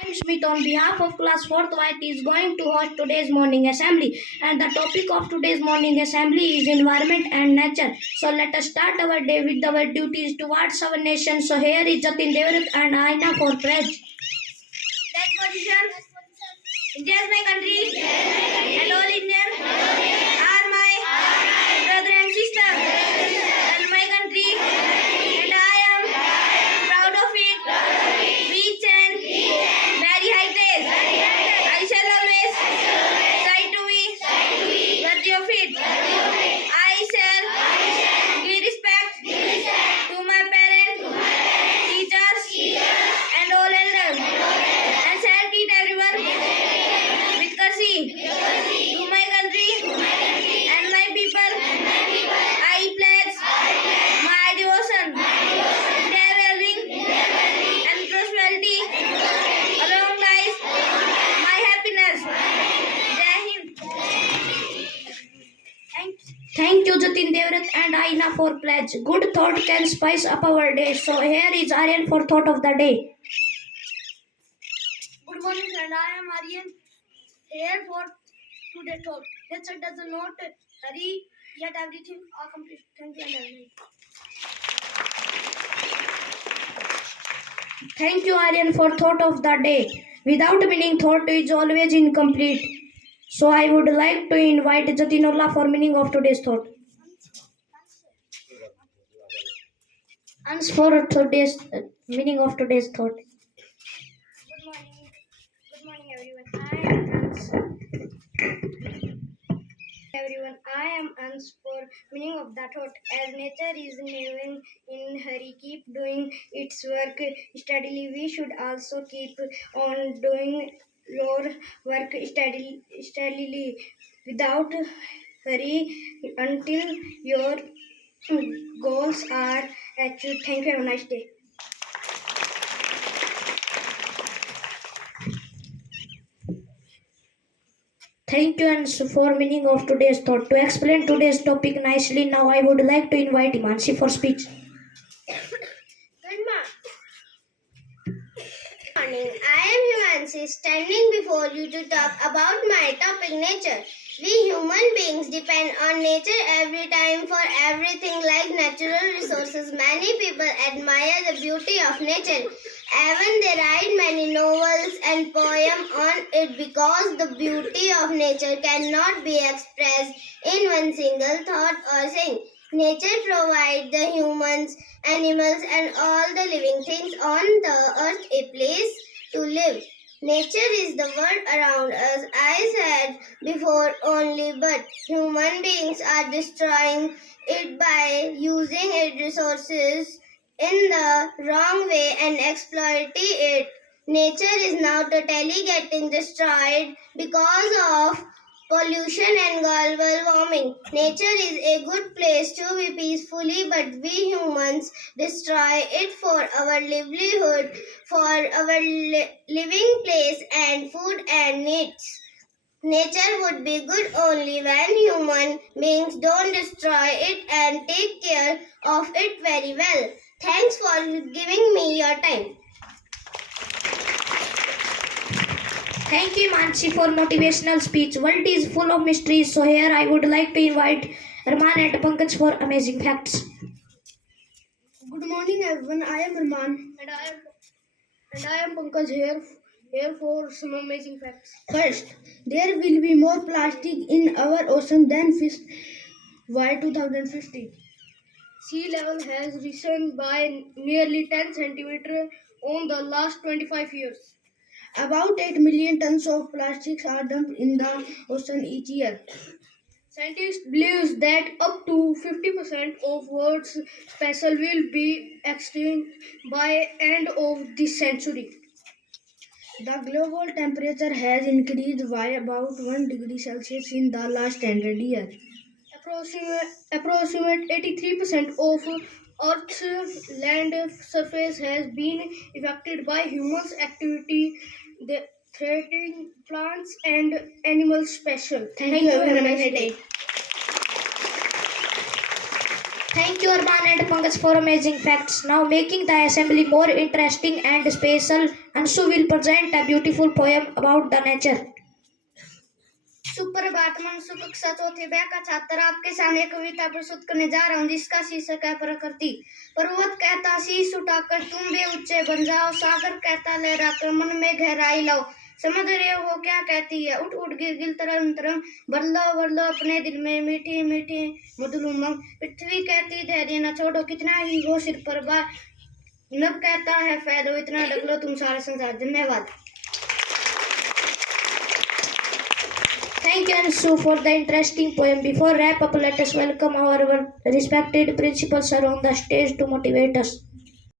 I'm Smith on behalf of class 4th White is going to host today's morning assembly, and the topic of today's morning assembly is environment and nature. So let us start our day with our duties towards our nation. So here is Jatin Devrat and Aina for pledge. That position. India is my country, and all Indians are my brother and sister, and my country, and I am proud of it. Reach and very high place. I shall always try to be worthy of it. I shall give respect to my parents, teachers, and all elders, and shall treat everyone with courtesy. To my country and my people, I pledge my devotion, their well-being and prosperity. Along lies my happiness. Jai Hind. Thank you, Jatin Devrat and Aina for pledge. Good thought can spice up our day. So here is Aryan for thought of the day. Good morning, friend. I am Aryan here for today's talk. Nature does not hurry, yet everything accomplished. Thank you and have a nice day. Thank you, Aryan, for thought of the day. Without meaning, thought is always incomplete. So I would like to invite Jatinullah for meaning of today's thought. Ans for today's meaning of today's thought. Good morning. Good morning, everyone. I am Ans. I am Ans for meaning of the thought. As nature is never in hurry, keep doing its work steadily. We should also keep on doing your work steadily without hurry until your goals are achieved. Thank you. Have a nice day. Thank you, Ans, for meaning of today's thought. To explain today's topic nicely, now I would like to invite Imansi for speech. Good morning. I am Himansi, standing before you to talk about my topic nature. We human beings depend on nature every time for everything like natural resources. Many people admire the beauty of nature. Even they write many novels and poems on it because the beauty of nature cannot be expressed in one single thought or saying. Nature provides the humans, animals, and all the living things on the earth a place to live. Nature is the world around us, I said before only, but human beings are destroying it by using its resources in the wrong way and exploiting it. Nature is now totally getting destroyed because of pollution and global warming. Nature is a good place to be peacefully, but we humans destroy it for our livelihood, for our living place and food and needs. Nature would be good only when human beings don't destroy it and take care of it very well. Thanks for giving me your time. Thank you, Mansi, for motivational speech. World is full of mysteries, so here I would like to invite Arman and Pankaj for amazing facts. Good morning, everyone. I am Arman, and I am Pankaj here for some amazing facts. First, there will be more plastic in our ocean than fish by 2050. Sea level has risen by nearly 10 centimeters on the last 25 years. About 8 million tons of plastics are dumped in the ocean each year. Scientists believe that up to 50% of Earth's species will be extinct by end of this century. The global temperature has increased by about 1 degree Celsius in the last 100 years. Approximate 83% of Earth's land surface has been affected by humans' activity, threatening plants and animal species. Thank you. Have a nice day. Thank you, Arman and Pankaj, for amazing facts. Now, making the assembly more interesting and special, Anshu will present a beautiful poem about the nature. सुप्रभात मनसु कक्षा चौथे ब का छात्र आपके सामने कविता प्रस्तुत करने जा रहा हूँ जिसका शीर्षक है प्रकृति। पर्वत कहता शीश उठाकर तुम भी ऊंचे बन जाओ, सागर कहता लहराकर मन में गहराई लाओ, समझ रहे हो क्या कहती है उठ उठ गिर गिर तरंग तरंग, भर लो अपने दिल में मीठी मीठी मधुर उमंग। पृथ्वी कहती धैर्य न छोड़ो कितना ही हो सिर पर बार, नभ कहता है फैलो इतना ढक लो तुम सारे संसार। धन्यवाद। Thank you, Anshu, for the interesting poem. Before wrap up, let us welcome our respected principal sir on the stage to motivate us.